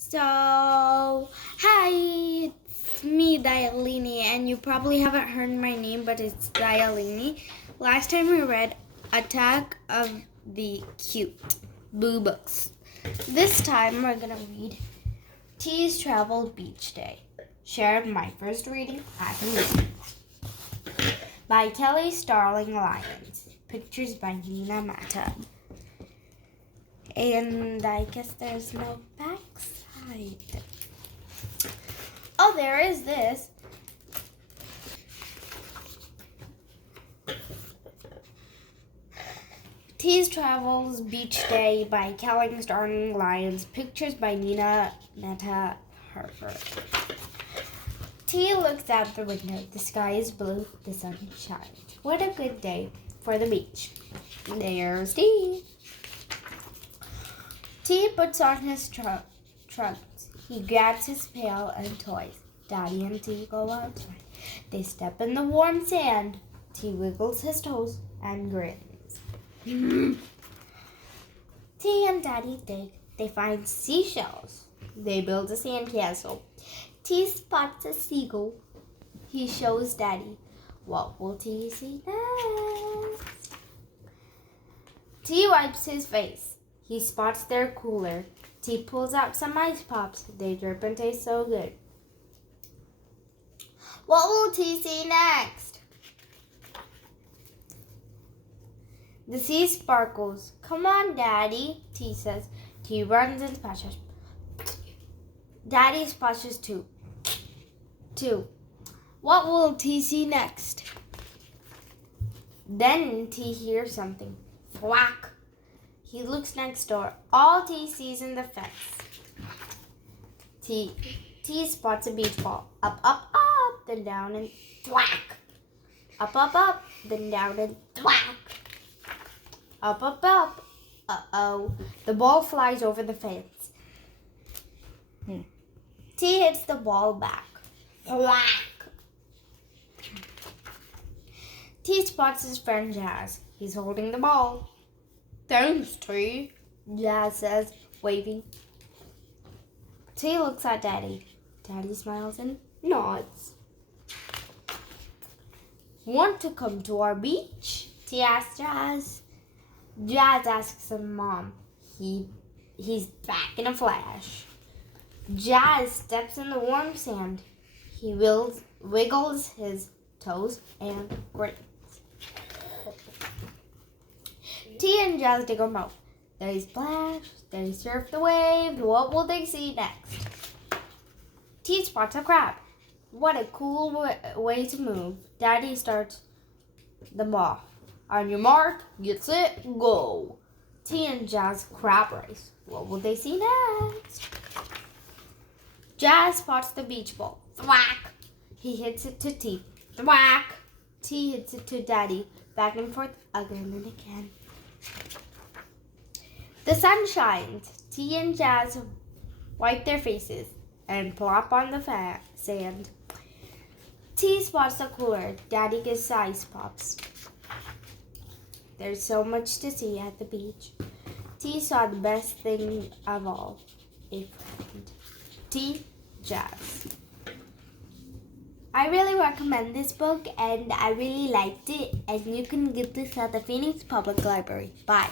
So, hi, it's me, Dialini, and you probably haven't heard my name, but it's Dialini. Last time we read Attack of the Cute Boo Books. This time we're going to read T's Travel Beach Day. Shared my first reading at the by Kelly Starling Lyons. Pictures by Nina Mata. And I guess there's no backside. Oh, there is this. T's Travels Beach Day by Kelly Starling Lyons. Pictures by Nina Mata Harper. T looks out the window. The sky is blue. The sun shines. What a good day for the beach. There's T. T puts on his trunks. He grabs his pail and toys. Daddy and T go outside. They step in the warm sand. T wiggles his toes and grins. T and Daddy dig. They find seashells. They build a sandcastle. T spots a seagull. He shows Daddy. What will T see next? T wipes his face. He spots their cooler. T pulls out some ice pops. They drip and taste so good. What will T see next? The sea sparkles. Come on, Daddy, T says. T runs and splashes. Daddy splashes too. What will T see next? Then T hears something. Thwack. He looks next door. All T sees in the fence. T spots a beach ball. Up, up, up, then down and thwack. Up, up, up, then down and thwack. Up, up, up. Uh-oh. The ball flies over the fence. T hits the ball back. Thwack. T spots his friend Jazz. He's holding the ball. Thanks, T, Jazz says, waving. T looks at Daddy. Daddy smiles and nods. Want to come to our beach? T asks Jazz. Jazz asks his mom. He's back in a flash. Jazz steps in the warm sand. He wiggles his toes and grins. T and Jazz dig them out. They splash, they surf the waves. What will they see next? T spots a crab. What a cool way to move. Daddy starts the ball. On your mark, get set, go. T and Jazz crab race. What will they see next? Jazz spots the beach ball. Thwack. He hits it to T. Thwack. T hits it to Daddy. Back and forth again and again. The sun shines. T and Jazz wipe their faces and plop on the sand. T spots the cooler. Daddy gives ice pops. There's so much to see at the beach. T saw the best thing of all. A friend. T, Jazz. I really recommend this book and I really liked it, and you can get this at the Phoenix Public Library. Bye.